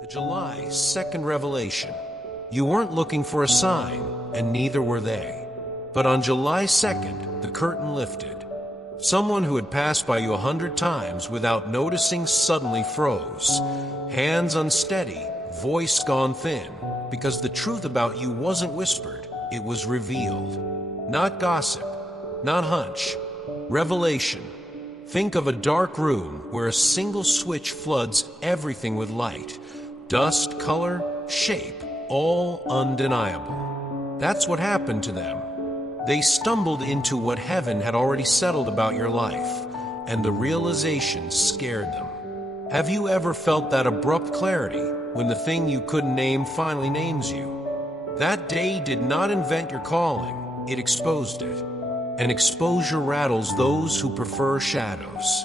The July 2nd revelation. You weren't looking for a sign, and neither were they. But on July 2nd, the curtain lifted. Someone who had passed by you 100 times without noticing suddenly froze. Hands unsteady, voice gone thin, because the truth about you wasn't whispered, it was revealed. Not gossip, not hunch, revelation. Think of a dark room where a single switch floods everything with light. Dust, color, shape, all undeniable. That's what happened to them. They stumbled into what heaven had already settled about your life, and the realization scared them. Have you ever felt that abrupt clarity when the thing you couldn't name finally names you? That day did not invent your calling, it exposed it. And exposure rattles those who prefer shadows.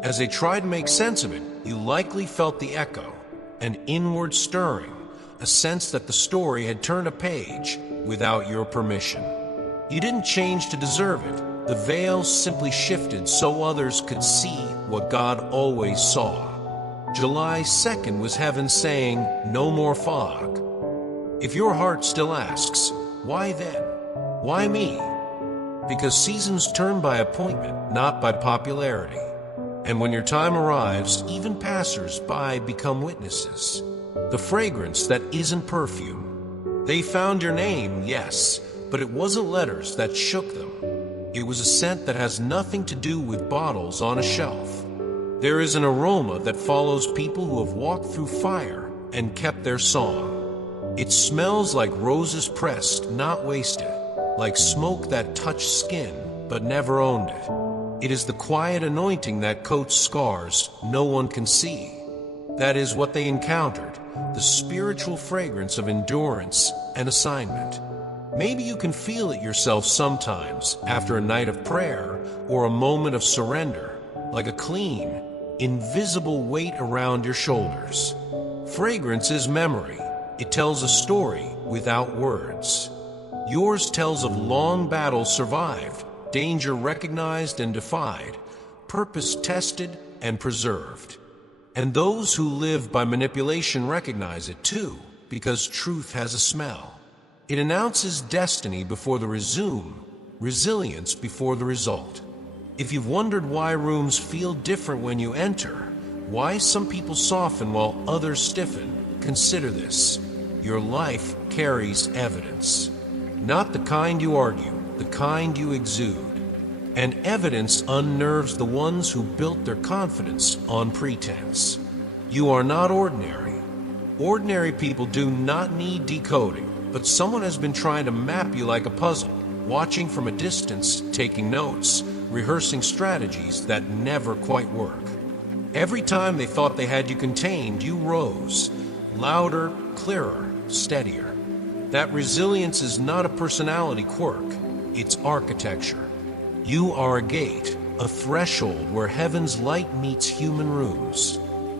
As they tried to make sense of it, you likely felt the echo, an inward stirring, a sense that the story had turned a page without your permission. You didn't change to deserve it. The veil simply shifted so others could see what God always saw. July 2nd was heaven saying, no more fog. If your heart still asks, why then? Why me? Because seasons turn by appointment, not by popularity. And when your time arrives, even passers-by become witnesses. The fragrance that isn't perfume. They found your name, yes, but it wasn't letters that shook them. It was a scent that has nothing to do with bottles on a shelf. There is an aroma that follows people who have walked through fire and kept their song. It smells like roses pressed, not wasted, like smoke that touched skin but never owned it. It is the quiet anointing that coats scars no one can see. That is what they encountered, the spiritual fragrance of endurance and assignment. Maybe you can feel it yourself sometimes after a night of prayer or a moment of surrender, like a clean, invisible weight around your shoulders. Fragrance is memory. It tells a story without words. Yours tells of long battles survived, danger recognized and defied, purpose tested and preserved. And those who live by manipulation recognize it too, because truth has a smell. It announces destiny before the resume, resilience before the result. If you've wondered why rooms feel different when you enter, why some people soften while others stiffen, consider this. Your life carries evidence. Not the kind you argue, the kind you exude. And evidence unnerves the ones who built their confidence on pretense. You are not ordinary. Ordinary people do not need decoding, but someone has been trying to map you like a puzzle, watching from a distance, taking notes, rehearsing strategies that never quite work. Every time they thought they had you contained, you rose, louder, clearer, steadier. That resilience is not a personality quirk, it's architecture. You are a gate, a threshold where heaven's light meets human rooms.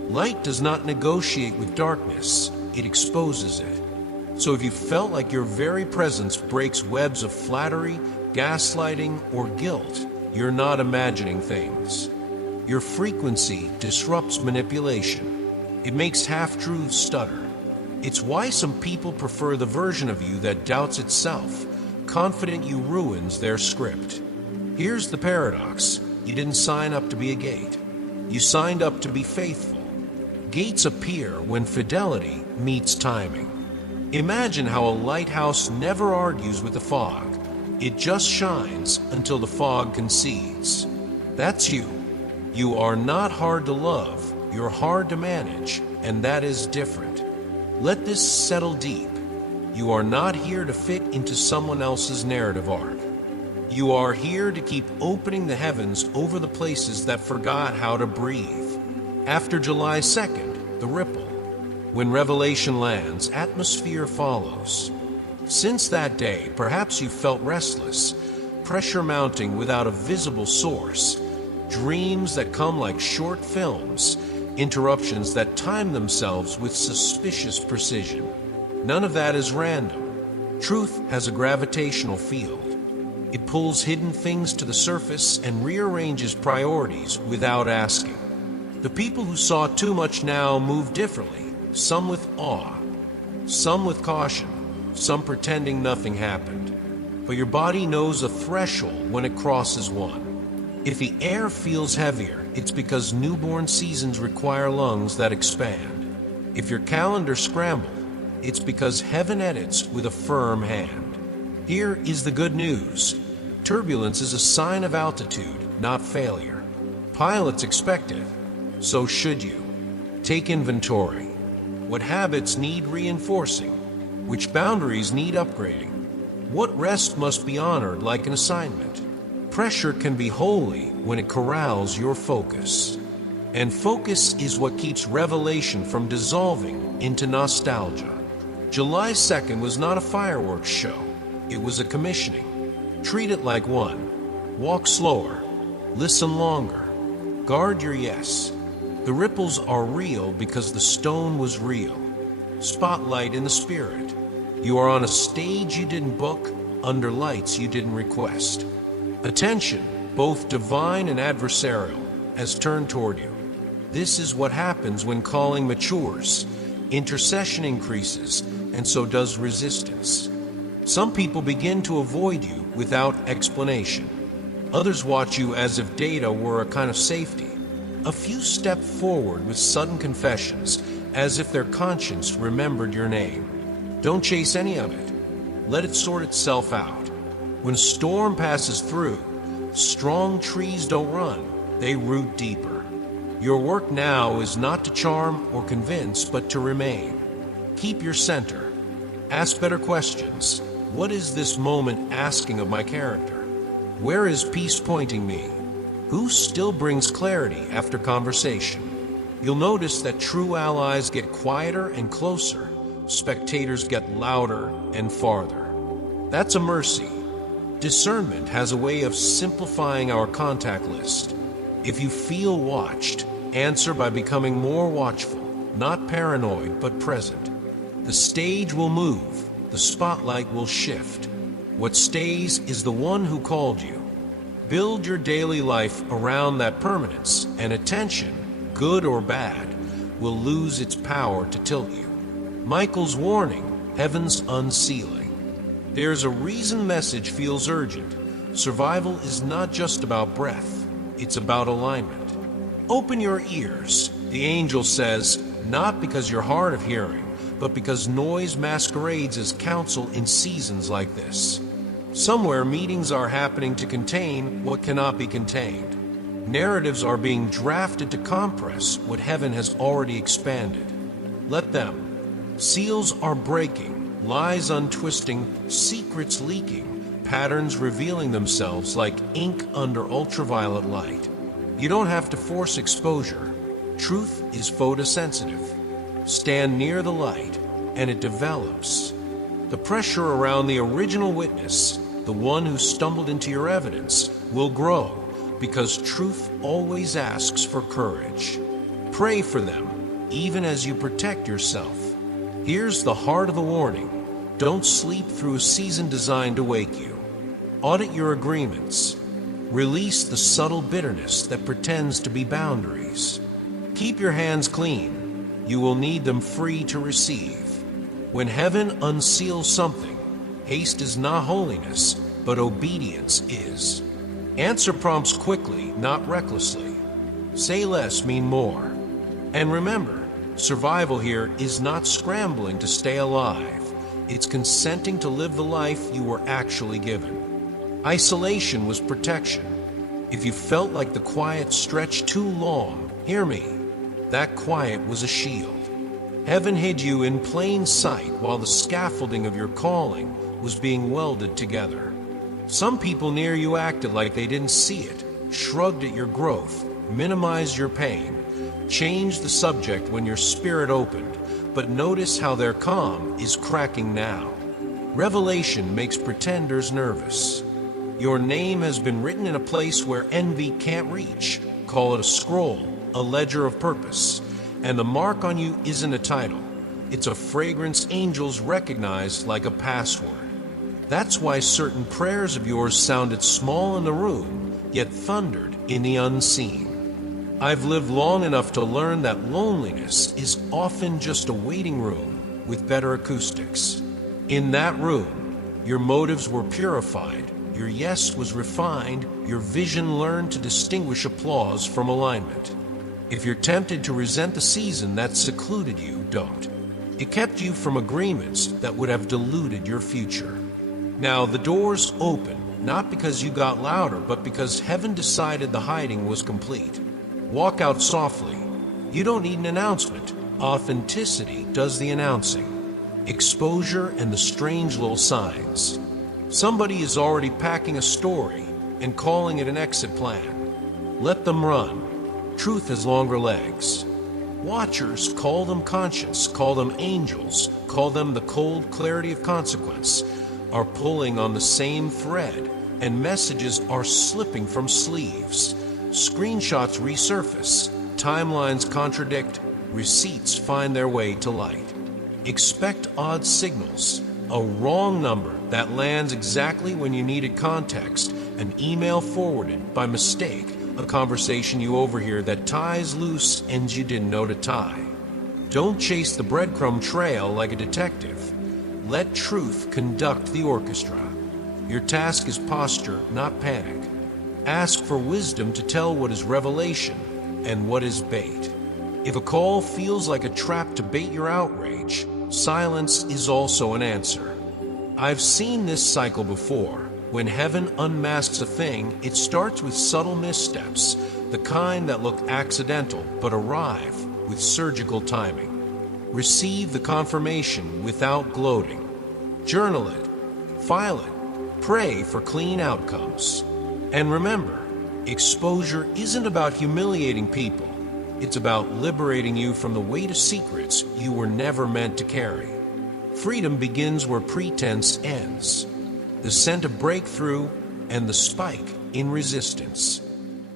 Light does not negotiate with darkness, it exposes it. So if you felt like your very presence breaks webs of flattery, gaslighting, or guilt, you're not imagining things. Your frequency disrupts manipulation. It makes half-truths stutter. It's why some people prefer the version of you that doubts itself, confident you ruins their script. Here's the paradox. You didn't sign up to be a gate. You signed up to be faithful. Gates appear when fidelity meets timing. Imagine how a lighthouse never argues with the fog. It just shines until the fog concedes. That's you. You are not hard to love, you're hard to manage, and that is different. Let this settle deep. You are not here to fit into someone else's narrative arc. You are here to keep opening the heavens over the places that forgot how to breathe. After July 2nd, the ripple. When revelation lands, atmosphere follows. Since that day, perhaps you felt restless, pressure mounting without a visible source, dreams that come like short films, interruptions that time themselves with suspicious precision. None of that is random. Truth has a gravitational field. It pulls hidden things to the surface and rearranges priorities without asking. The people who saw too much now move differently, some with awe, some with caution, some pretending nothing happened. But your body knows a threshold when it crosses one. If the air feels heavier, it's because newborn seasons require lungs that expand. If your calendar scrambled, it's because heaven edits with a firm hand. Here is the good news. Turbulence is a sign of altitude, not failure. Pilots expect it, so should you. Take inventory. What habits need reinforcing? Which boundaries need upgrading? What rest must be honored like an assignment? Pressure can be holy when it corrals your focus. And focus is what keeps revelation from dissolving into nostalgia. July 2nd was not a fireworks show. It was a commissioning. Treat it like one. Walk slower. Listen longer. Guard your yes. The ripples are real because the stone was real. Spotlight in the spirit. You are on a stage you didn't book, under lights you didn't request. Attention, both divine and adversarial, has turned toward you. This is what happens when calling matures. Intercession increases, and so does resistance. Some people begin to avoid you without explanation. Others watch you as if data were a kind of safety. A few step forward with sudden confessions, as if their conscience remembered your name. Don't chase any of it. Let it sort itself out. When a storm passes through, strong trees don't run, they root deeper. Your work now is not to charm or convince, but to remain. Keep your center. Ask better questions. What is this moment asking of my character? Where is peace pointing me? Who still brings clarity after conversation? You'll notice that true allies get quieter and closer. Spectators get louder and farther. That's a mercy. Discernment has a way of simplifying our contact list. If you feel watched, answer by becoming more watchful, not paranoid, but present. The stage will move, the spotlight will shift. What stays is the one who called you. Build your daily life around that permanence, and attention, good or bad, will lose its power to tilt you. Michael's warning, heaven's unsealing. There's a reason message feels urgent. Survival is not just about breath, it's about alignment. Open your ears, the angel says, not because you're hard of hearing, but because noise masquerades as counsel in seasons like this. Somewhere meetings are happening to contain what cannot be contained. Narratives are being drafted to compress what heaven has already expanded. Let them. Seals are breaking, lies untwisting, secrets leaking, patterns revealing themselves like ink under ultraviolet light. You don't have to force exposure. Truth is photosensitive. Stand near the light, and it develops. The pressure around the original witness, the one who stumbled into your evidence, will grow because truth always asks for courage. Pray for them, even as you protect yourself. Here's the heart of the warning. Don't sleep through a season designed to wake you. Audit your agreements. Release the subtle bitterness that pretends to be boundaries. Keep your hands clean. You will need them free to receive. When heaven unseals something, haste is not holiness, but obedience is. Answer prompts quickly, not recklessly. Say less, mean more. And remember, survival here is not scrambling to stay alive. It's consenting to live the life you were actually given. Isolation was protection. If you felt like the quiet stretched too long, hear me. That quiet was a shield. Heaven hid you in plain sight while the scaffolding of your calling was being welded together. Some people near you acted like they didn't see it, shrugged at your growth, minimized your pain, changed the subject when your spirit opened, but notice how their calm is cracking now. Revelation makes pretenders nervous. Your name has been written in a place where envy can't reach. Call it a scroll, a ledger of purpose. And the mark on you isn't a title. It's a fragrance angels recognize like a password. That's why certain prayers of yours sounded small in the room, yet thundered in the unseen. I've lived long enough to learn that loneliness is often just a waiting room with better acoustics. In that room, your motives were purified, your yes was refined, your vision learned to distinguish applause from alignment. If you're tempted to resent the season that secluded you, don't. It kept you from agreements that would have diluted your future. Now the door's open, not because you got louder, but because heaven decided the hiding was complete. Walk out softly. You don't need an announcement. Authenticity does the announcing. Exposure and the strange little signs. Somebody is already packing a story and calling it an exit plan. Let them run. Truth has longer legs. Watchers call them conscience, call them angels, call them the cold clarity of consequence, are pulling on the same thread, and messages are slipping from sleeves. Screenshots resurface, timelines contradict, receipts find their way to light. Expect odd signals, a wrong number that lands exactly when you needed context, an email forwarded by mistake, a conversation you overhear that ties loose ends you didn't know to tie. Don't chase the breadcrumb trail like a detective. Let truth conduct the orchestra. Your task is posture, not panic. Ask for wisdom to tell what is revelation and what is bait. If a call feels like a trap to bait your outrage, silence is also an answer. I've seen this cycle before. When heaven unmasks a thing, it starts with subtle missteps, the kind that look accidental but arrive with surgical timing. Receive the confirmation without gloating. Journal it, file it, pray for clean outcomes. And remember, exposure isn't about humiliating people. It's about liberating you from the weight of secrets you were never meant to carry. Freedom begins where pretense ends. The scent of breakthrough and the spike in resistance.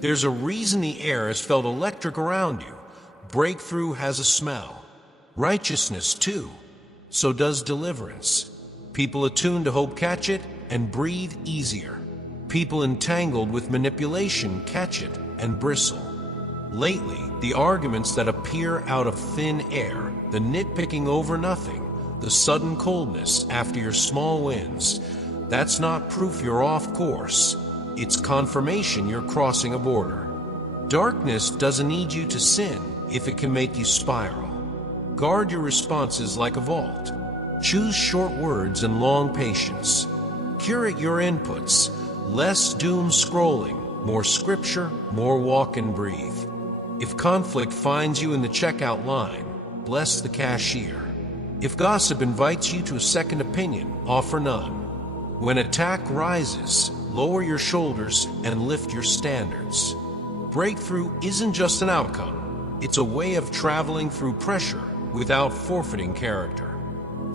There's a reason the air has felt electric around you. Breakthrough has a smell. Righteousness, too. So does deliverance. People attuned to hope catch it and breathe easier. People entangled with manipulation catch it and bristle. Lately, the arguments that appear out of thin air, the nitpicking over nothing, the sudden coldness after your small wins, that's not proof you're off course. It's confirmation you're crossing a border. Darkness doesn't need you to sin if it can make you spiral. Guard your responses like a vault. Choose short words and long patience. Curate your inputs. Less doom scrolling, more scripture, more walk and breathe. If conflict finds you in the checkout line, bless the cashier. If gossip invites you to a second opinion, offer none. When attack rises, lower your shoulders and lift your standards. Breakthrough isn't just an outcome, it's a way of traveling through pressure without forfeiting character.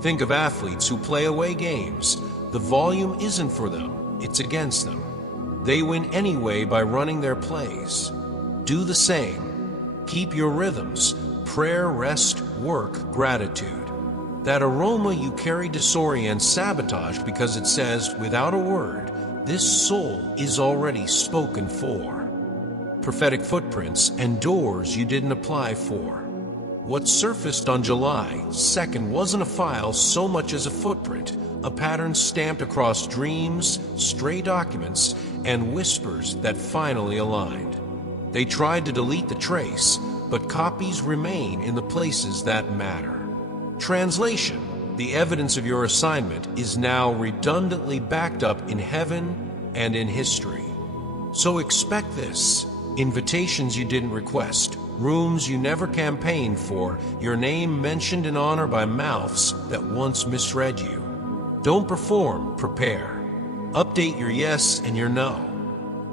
Think of athletes who play away games. The volume isn't for them. It's against them. They win anyway by running their plays. Do the same. Keep your rhythms. Prayer, rest, work, gratitude. That aroma you carry disorients sabotage because it says, without a word, this soul is already spoken for. Prophetic footprints and doors you didn't apply for. What surfaced on July 2nd wasn't a file so much as a footprint, a pattern stamped across dreams, stray documents, and whispers that finally aligned. They tried to delete the trace, but copies remain in the places that matter. Translation: the evidence of your assignment is now redundantly backed up in heaven and in history. So expect this: invitations you didn't request, rooms you never campaigned for, your name mentioned in honor by mouths that once misread you. Don't perform, prepare. Update your yes and your no.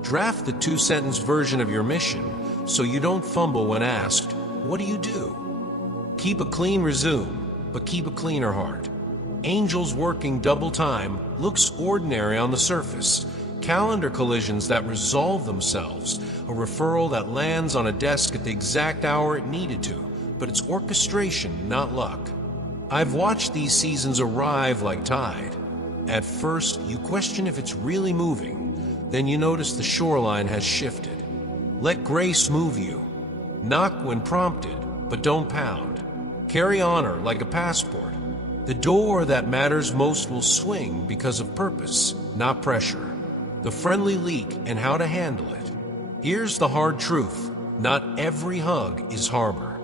Draft the two-sentence version of your mission so you don't fumble when asked, what do you do? Keep a clean resume, but keep a cleaner heart. Angels working double time looks ordinary on the surface. Calendar collisions that resolve themselves, a referral that lands on a desk at the exact hour it needed to, but it's orchestration, not luck. I've watched these seasons arrive like tide. At first, you question if it's really moving. Then you notice the shoreline has shifted. Let grace move you. Knock when prompted, but don't pound. Carry honor like a passport. The door that matters most will swing because of purpose, not pressure. The friendly leak and how to handle it. Here's the hard truth. Not every hug is harbor.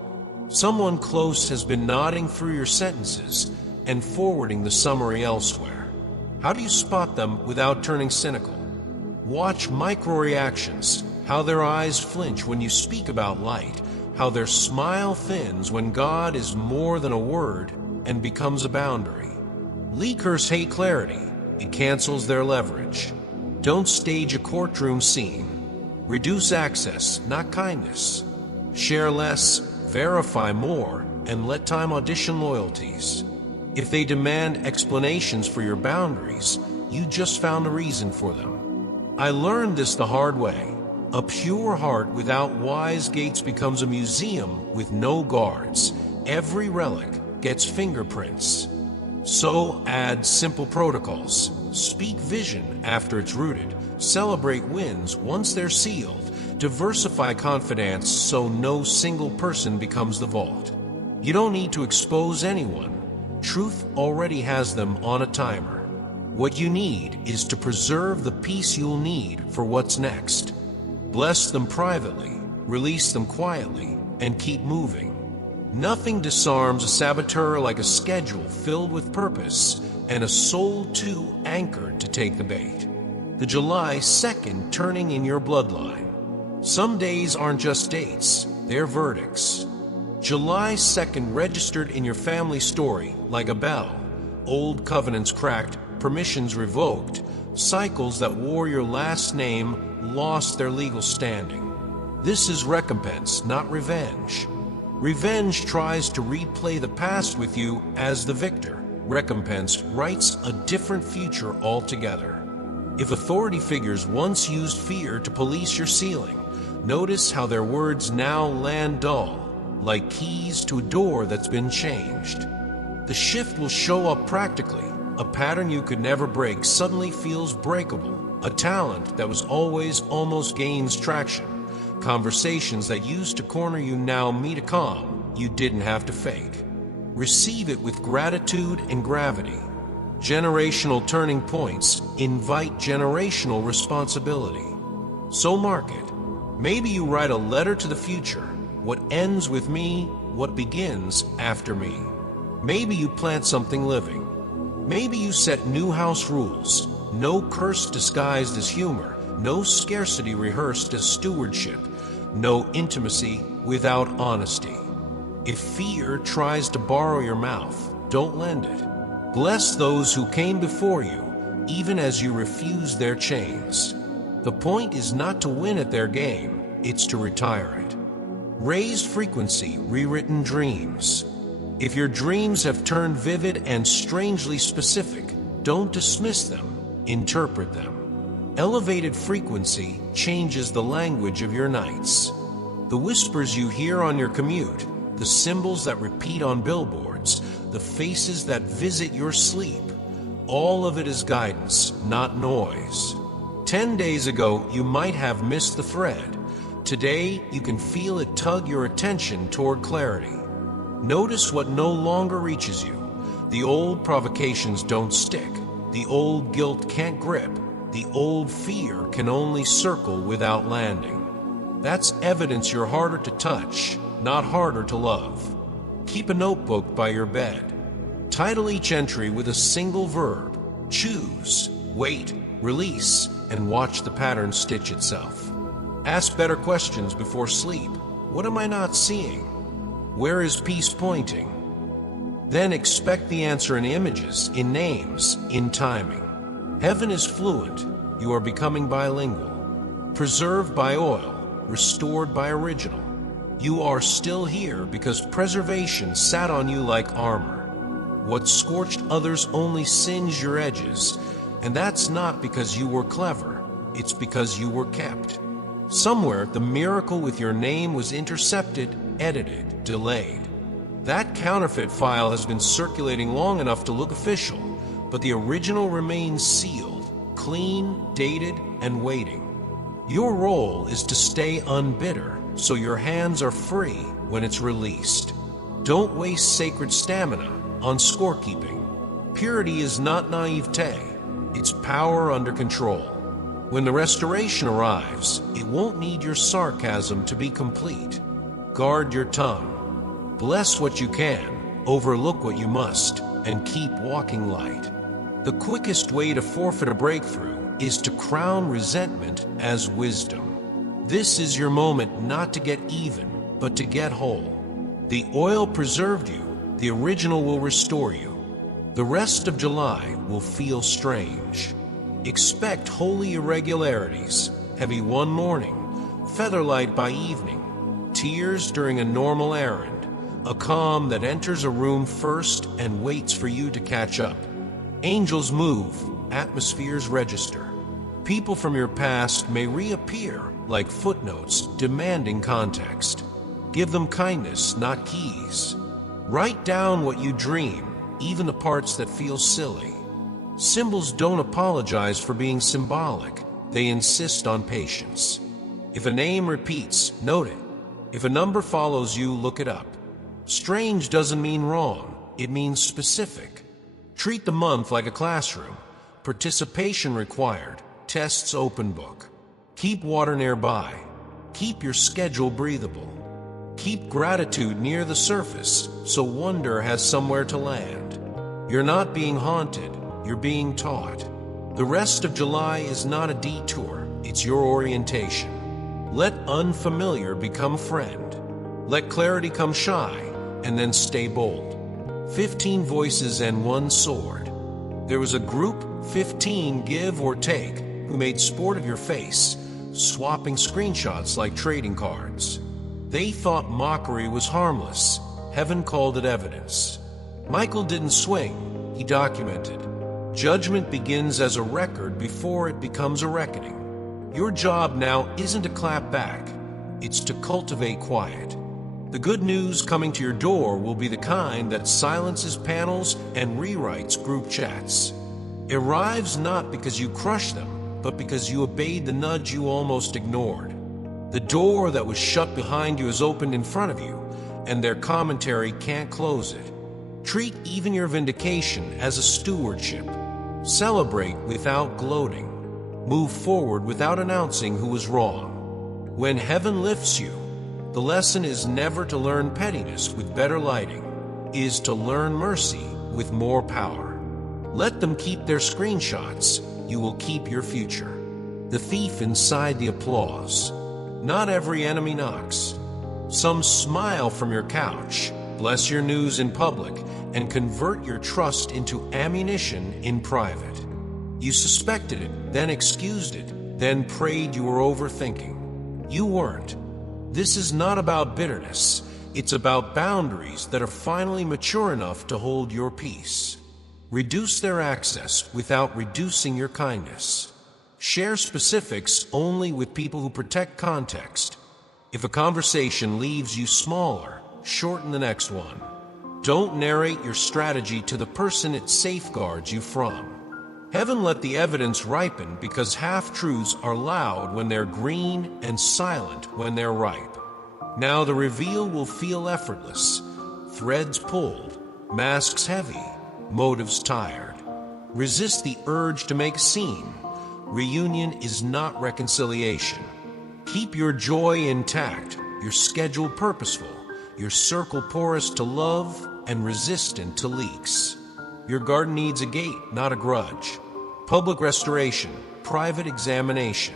Someone close has been nodding through your sentences and forwarding the summary elsewhere. How do you spot them without turning cynical? Watch micro-reactions, how their eyes flinch when you speak about light, how their smile thins when God is more than a word and becomes a boundary. Leakers hate clarity. It cancels their leverage. Don't stage a courtroom scene. Reduce access, not kindness. Share less, verify more, and let time audition loyalties. If they demand explanations for your boundaries, you just found a reason for them. I learned this the hard way. A pure heart without wise gates becomes a museum with no guards. Every relic gets fingerprints. So add simple protocols. Speak vision after it's rooted. Celebrate wins once they're sealed. Diversify confidence so no single person becomes the vault. You don't need to expose anyone. Truth already has them on a timer. What you need is to preserve the peace you'll need for what's next. Bless them privately, release them quietly, and keep moving. Nothing disarms a saboteur like a schedule filled with purpose and a soul too anchored to take the bait. The July 2nd turning in your bloodline. Some days aren't just dates, they're verdicts. July 2nd registered in your family story like a bell. Old covenants cracked, permissions revoked, cycles that wore your last name lost their legal standing. This is recompense, not revenge. Revenge tries to replay the past with you as the victor. Recompense writes a different future altogether. If authority figures once used fear to police your ceiling, notice how their words now land dull, like keys to a door that's been changed. The shift will show up practically. A pattern you could never break suddenly feels breakable. A talent that was always almost gains traction. Conversations that used to corner you now meet a calm you didn't have to fake. Receive it with gratitude and gravity. Generational turning points invite generational responsibility. So mark it. Maybe you write a letter to the future. What ends with me, what begins after me. Maybe you plant something living. Maybe you set new house rules. No curse disguised as humor. No scarcity rehearsed as stewardship. No intimacy without honesty. If fear tries to borrow your mouth, don't lend it. Bless those who came before you, even as you refuse their chains. The point is not to win at their game, it's to retire it. Raised frequency, rewritten dreams. If your dreams have turned vivid and strangely specific, don't dismiss them, interpret them. Elevated frequency changes the language of your nights. The whispers you hear on your commute, the symbols that repeat on billboards, the faces that visit your sleep, all of it is guidance, not noise. 10 days ago, you might have missed the thread. Today, you can feel it tug your attention toward clarity. Notice what no longer reaches you. The old provocations don't stick. The old guilt can't grip. The old fear can only circle without landing. That's evidence you're harder to touch, not harder to love. Keep a notebook by your bed. Title each entry with a single verb. Choose, wait, release, and watch the pattern stitch itself. Ask better questions before sleep. What am I not seeing? Where is peace pointing? Then expect the answer in images, in names, in timing. Heaven is fluent. You are becoming bilingual. Preserved by oil, restored by original. You are still here because preservation sat on you like armor. What scorched others only singed your edges, and that's not because you were clever. It's because you were kept. Somewhere, the miracle with your name was intercepted, edited, delayed. That counterfeit file has been circulating long enough to look official, but the original remains sealed, clean, dated, and waiting. Your role is to stay unbitter, so your hands are free when it's released. Don't waste sacred stamina on scorekeeping. Purity is not naivete, it's power under control. When the restoration arrives, it won't need your sarcasm to be complete. Guard your tongue. Bless what you can, overlook what you must, and keep walking light. The quickest way to forfeit a breakthrough is to crown resentment as wisdom. This is your moment not to get even, but to get whole. The oil preserved you, the original will restore you. The rest of July will feel strange. Expect holy irregularities, heavy one morning, featherlight by evening, tears during a normal errand, a calm that enters a room first and waits for you to catch up. Angels move, atmospheres register. People from your past may reappear like footnotes demanding context. Give them kindness, not keys. Write down what you dream, even the parts that feel silly. Symbols don't apologize for being symbolic. They insist on patience. If a name repeats, note it. If a number follows you, look it up. Strange doesn't mean wrong. It means specific. Treat the month like a classroom. Participation required. Tests open book. Keep water nearby. Keep your schedule breathable. Keep gratitude near the surface so wonder has somewhere to land. You're not being haunted, you're being taught. The rest of July is not a detour, it's your orientation. Let unfamiliar become friend. Let clarity come shy, and then stay bold. 15 voices and one sword. There was a group, 15 give or take, who made sport of your face, swapping screenshots like trading cards. They thought mockery was harmless. Heaven called it evidence. Michael didn't swing, he documented. Judgment begins as a record before it becomes a reckoning. Your job now isn't to clap back, it's to cultivate quiet. The good news coming to your door will be the kind that silences panels and rewrites group chats. It arrives not because you crushed them, but because you obeyed the nudge you almost ignored. The door that was shut behind you is opened in front of you, and their commentary can't close it. Treat even your vindication as a stewardship. Celebrate without gloating. Move forward without announcing who was wrong. When heaven lifts you, the lesson is never to learn pettiness with better lighting, is to learn mercy with more power. Let them keep their screenshots, you will keep your future. The thief inside the applause. Not every enemy knocks. Some smile from your couch, bless your news in public, and convert your trust into ammunition in private. You suspected it, then excused it, then prayed you were overthinking. You weren't. This is not about bitterness. It's about boundaries that are finally mature enough to hold your peace. Reduce their access without reducing your kindness. Share specifics only with people who protect context. If a conversation leaves you smaller, shorten the next one. Don't narrate your strategy to the person it safeguards you from. Heaven let the evidence ripen because half-truths are loud when they're green and silent when they're ripe. Now the reveal will feel effortless. Threads pulled, masks heavy, motives tired. Resist the urge to make a scene. Reunion is not reconciliation. Keep your joy intact, your schedule purposeful, your circle porous to love and resistant to leaks. Your garden needs a gate, not a grudge. Public restoration, private examination.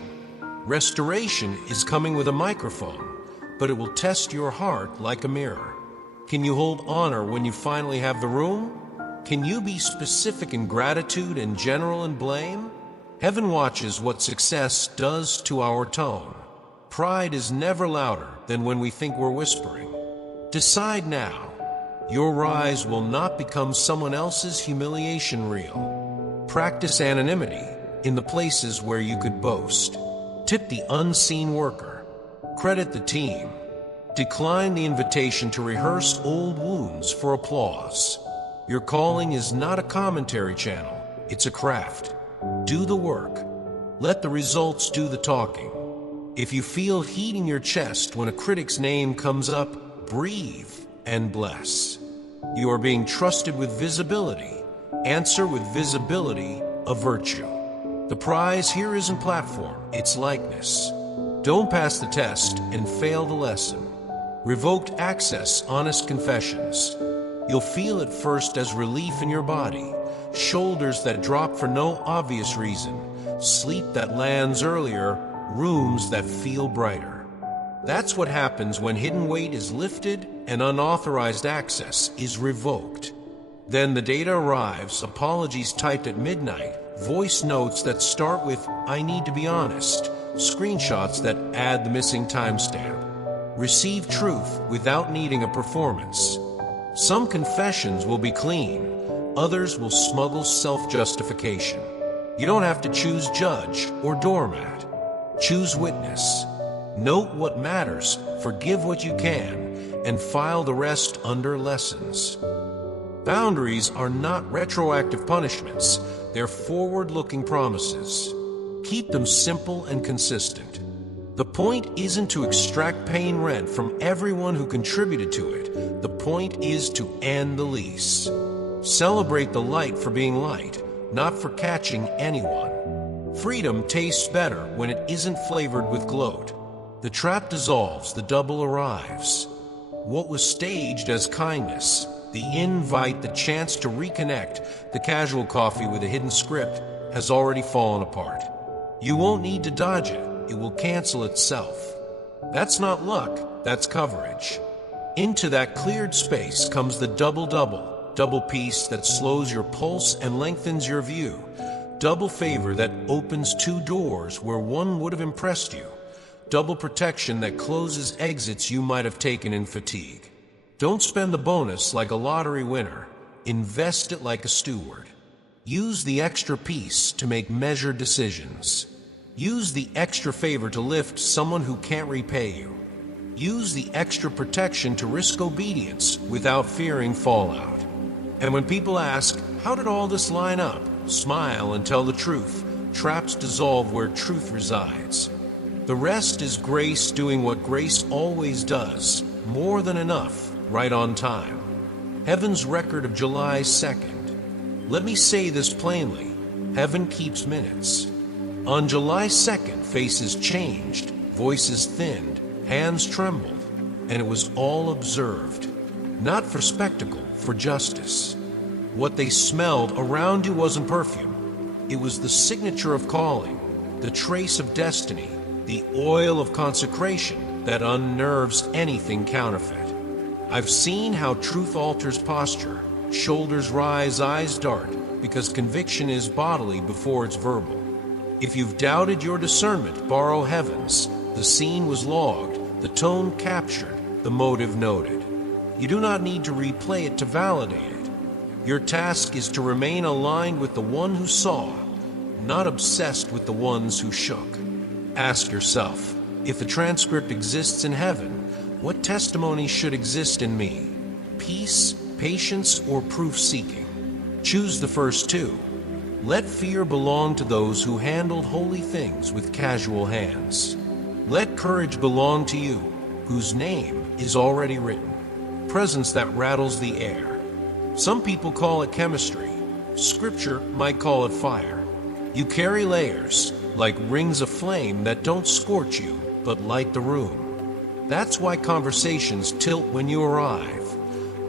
Restoration is coming with a microphone, but it will test your heart like a mirror. Can you hold honor when you finally have the room? Can you be specific in gratitude and general in blame? Heaven watches what success does to our tone. Pride is never louder than when we think we're whispering. Decide now. Your rise will not become someone else's humiliation reel. Practice anonymity in the places where you could boast. Tip the unseen worker. Credit the team. Decline the invitation to rehearse old wounds for applause. Your calling is not a commentary channel, it's a craft. Do the work. Let the results do the talking. If you feel heat in your chest when a critic's name comes up, breathe and bless. You are being trusted with visibility. Answer with visibility, a virtue. The prize here isn't platform, it's likeness. Don't pass the test and fail the lesson. Revoked access, honest confessions. You'll feel it first as relief in your body, shoulders that drop for no obvious reason, sleep that lands earlier, rooms that feel brighter. That's what happens when hidden weight is lifted and unauthorized access is revoked. Then the data arrives, apologies typed at midnight, voice notes that start with, "I need to be honest," screenshots that add the missing timestamp. Receive truth without needing a performance. Some confessions will be clean, others will smuggle self-justification. You don't have to choose judge or doormat. Choose witness. Note what matters, forgive what you can, and file the rest under lessons. Boundaries are not retroactive punishments, they're forward-looking promises. Keep them simple and consistent. The point isn't to extract paying rent from everyone who contributed to it. The point is to end the lease. Celebrate the light for being light, not for catching anyone. Freedom tastes better when it isn't flavored with gloat. The trap dissolves, the double arrives. What was staged as kindness, the invite, the chance to reconnect, the casual coffee with a hidden script, has already fallen apart. You won't need to dodge it. It will cancel itself. That's not luck, that's coverage. Into that cleared space comes the double peace that slows your pulse and lengthens your view. Double favor that opens two doors where one would have impressed you. Double protection that closes exits you might have taken in fatigue. Don't spend the bonus like a lottery winner. Invest it like a steward. Use the extra piece to make measured decisions. Use the extra favor to lift someone who can't repay you. Use the extra protection to risk obedience without fearing fallout. And when people ask, how did all this line up? Smile and tell the truth. Traps dissolve where truth resides. The rest is grace doing what grace always does, more than enough, right on time. Heaven's record of July 2nd. Let me say this plainly, heaven keeps minutes. On July 2nd, faces changed, voices thinned, hands trembled, and it was all observed. Not for spectacle, for justice. What they smelled around you wasn't perfume. It was the signature of calling, the trace of destiny, the oil of consecration that unnerves anything counterfeit. I've seen how truth alters posture, shoulders rise, eyes dart, because conviction is bodily before it's verbal. If you've doubted your discernment, borrow heaven's. The scene was logged, the tone captured, the motive noted. You do not need to replay it to validate it. Your task is to remain aligned with the one who saw, not obsessed with the ones who shook. Ask yourself, if the transcript exists in heaven, what testimony should exist in me? Peace, patience, or proof-seeking? Choose the first two. Let fear belong to those who handled holy things with casual hands. Let courage belong to you, whose name is already written. Presence that rattles the air. Some people call it chemistry. Scripture might call it fire. You carry layers, like rings of flame that don't scorch you, but light the room. That's why conversations tilt when you arrive.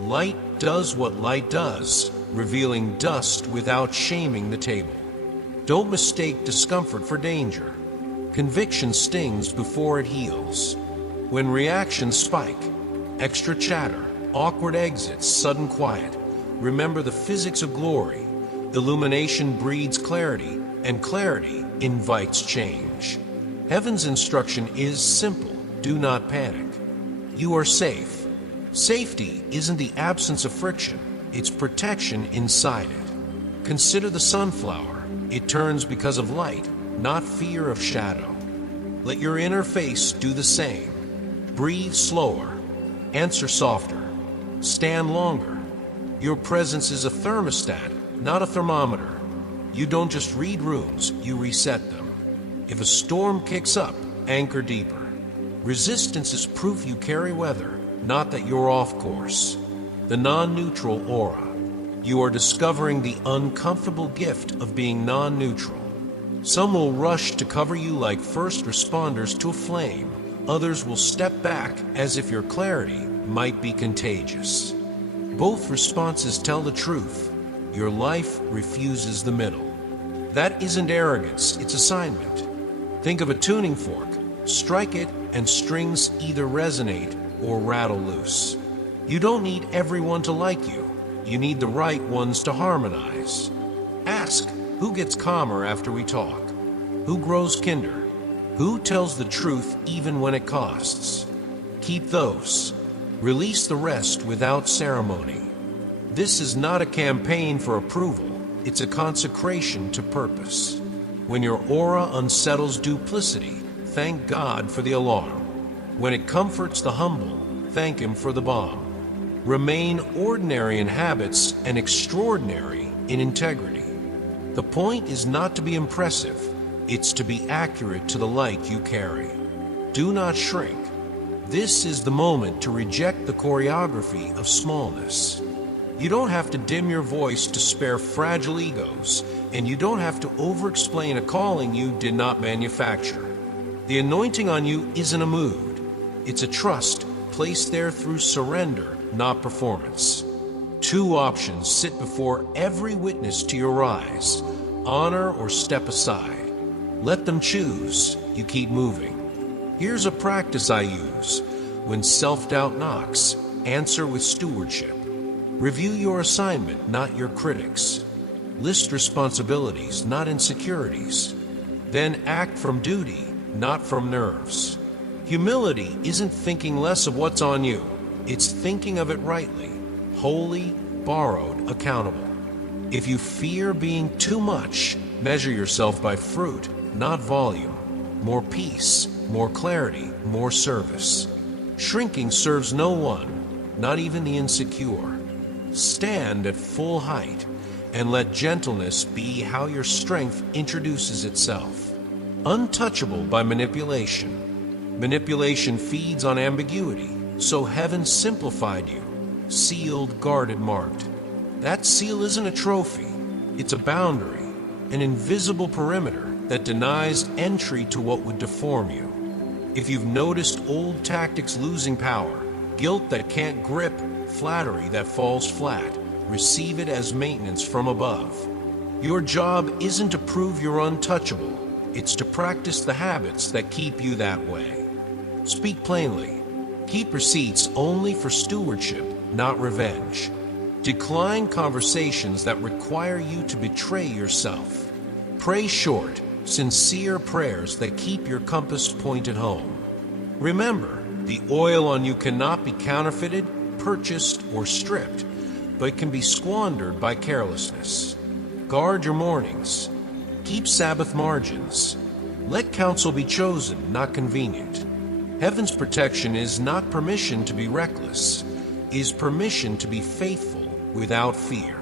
Light does what light does, revealing dust without shaming the table. Don't mistake discomfort for danger. Conviction stings before it heals. When reactions spike, extra chatter, awkward exits, sudden quiet, remember the physics of glory. Illumination breeds clarity, and clarity invites change. Heaven's instruction is simple. Do not panic. You are safe. Safety isn't the absence of friction. It's protection inside it. Consider the sunflower. It turns because of light, not fear of shadow. Let your inner face do the same. Breathe slower. Answer softer. Stand longer. Your presence is a thermostat, not a thermometer. You don't just read rooms, you reset them. If a storm kicks up, anchor deeper. Resistance is proof you carry weather, not that you're off course. The non-neutral aura. You are discovering the uncomfortable gift of being non-neutral. Some will rush to cover you like first responders to a flame. Others will step back as if your clarity might be contagious. Both responses tell the truth. Your life refuses the middle. That isn't arrogance, it's assignment. Think of a tuning fork. Strike it and strings either resonate or rattle loose. You don't need everyone to like you. You need the right ones to harmonize. Ask, who gets calmer after we talk? Who grows kinder? Who tells the truth even when it costs? Keep those. Release the rest without ceremony. This is not a campaign for approval. It's a consecration to purpose. When your aura unsettles duplicity, thank God for the alarm. When it comforts the humble, thank Him for the bomb. Remain ordinary in habits and extraordinary in integrity. The point is not to be impressive, it's to be accurate to the light you carry. Do not shrink. This is the moment to reject the choreography of smallness. You don't have to dim your voice to spare fragile egos, and you don't have to over-explain a calling you did not manufacture. The anointing on you isn't a mood. It's a trust placed there through surrender, not performance. Two options sit before every witness to your rise: honor or step aside. Let them choose. You keep moving. Here's a practice I use. When self-doubt knocks, answer with stewardship. Review your assignment, not your critics. List responsibilities, not insecurities. Then act from duty, not from nerves. Humility isn't thinking less of what's on you. It's thinking of it rightly, wholly, borrowed, accountable. If you fear being too much, measure yourself by fruit, not volume. More peace, more clarity, more service. Shrinking serves no one, not even the insecure. Stand at full height and let gentleness be how your strength introduces itself. Untouchable by manipulation. Manipulation feeds on ambiguity, so heaven simplified you. Sealed, guarded, marked. That seal isn't a trophy, it's a boundary, an invisible perimeter that denies entry to what would deform you. If you've noticed old tactics losing power, guilt that can't grip, flattery that falls flat, receive it as maintenance from above. Your job isn't to prove you're untouchable, it's to practice the habits that keep you that way. Speak plainly. Keep receipts only for stewardship, not revenge. Decline conversations that require you to betray yourself. Pray short, sincere prayers that keep your compass pointed home. Remember, the oil on you cannot be counterfeited, purchased, or stripped, but can be squandered by carelessness. Guard your mornings. Keep Sabbath margins. Let counsel be chosen, not convenient. Heaven's protection is not permission to be reckless, is permission to be faithful without fear.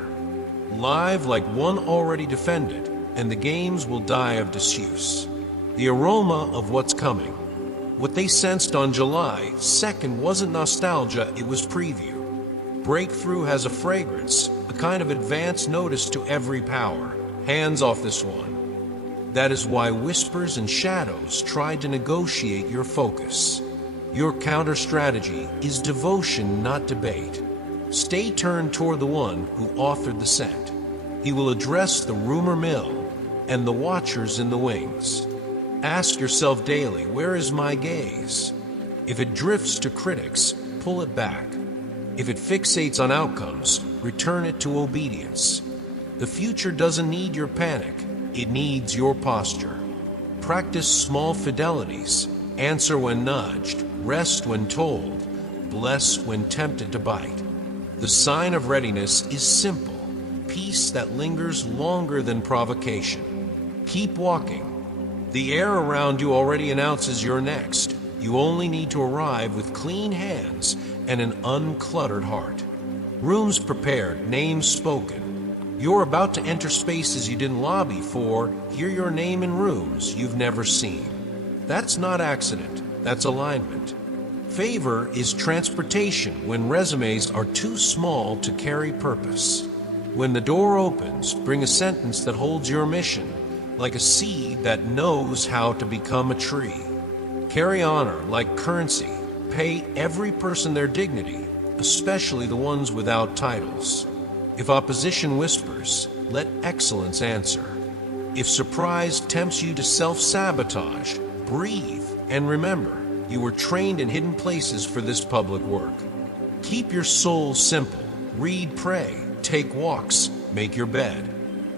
Live like one already defended, and the games will die of disuse. The aroma of what's coming. What they sensed on July 2nd wasn't nostalgia, it was preview. Breakthrough has a fragrance, a kind of advance notice to every power. Hands off this one. That is why whispers and shadows tried to negotiate your focus. Your counter strategy is devotion, not debate. Stay turned toward the one who authored the scent. He will address the rumor mill and the watchers in the wings. Ask yourself daily, where is my gaze? If it drifts to critics, pull it back. If it fixates on outcomes, return it to obedience. The future doesn't need your panic, it needs your posture. Practice small fidelities, answer when nudged, rest when told, bless when tempted to bite. The sign of readiness is simple, peace that lingers longer than provocation. Keep walking. The air around you already announces you're next. You only need to arrive with clean hands and an uncluttered heart. Rooms prepared, names spoken. You're about to enter spaces you didn't lobby for, hear your name in rooms you've never seen. That's not accident, that's alignment. Favor is transportation when resumes are too small to carry purpose. When the door opens, bring a sentence that holds your mission, like a seed that knows how to become a tree. Carry honor like currency. Pay every person their dignity, especially the ones without titles. If opposition whispers, let excellence answer. If surprise tempts you to self-sabotage, breathe and remember, you were trained in hidden places for this public work. Keep your soul simple. Read, pray, take walks, make your bed.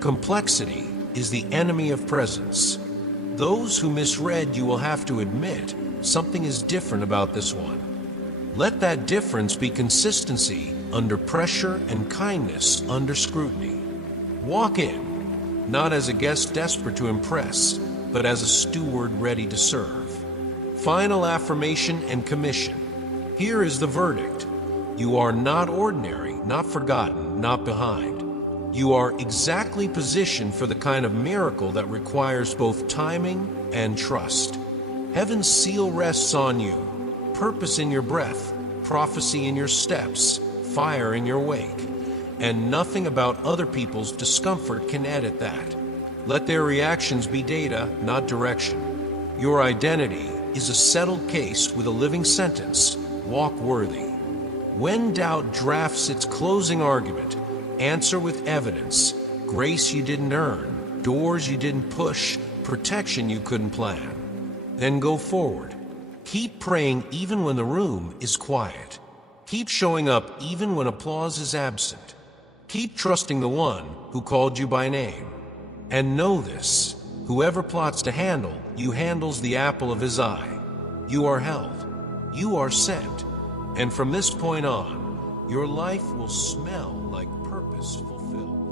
Complexity is the enemy of presence. Those who misread you will have to admit something is different about this one. Let that difference be consistency under pressure and kindness under scrutiny. Walk in, not as a guest desperate to impress, but as a steward ready to serve. Final affirmation and commission. Here is the verdict. You are not ordinary, not forgotten, not behind. You are exactly positioned for the kind of miracle that requires both timing and trust. Heaven's seal rests on you, purpose in your breath, prophecy in your steps, fire in your wake. And nothing about other people's discomfort can edit that. Let their reactions be data, not direction. Your identity is a settled case with a living sentence, walk worthy. When doubt drafts its closing argument, answer with evidence, grace you didn't earn, doors you didn't push, protection you couldn't plan. Then go forward. Keep praying even when the room is quiet. Keep showing up even when applause is absent. Keep trusting the one who called you by name. And know this, whoever plots to handle you handles the apple of his eye. You are held. You are sent. And from this point on, your life will smell like purpose fulfilled.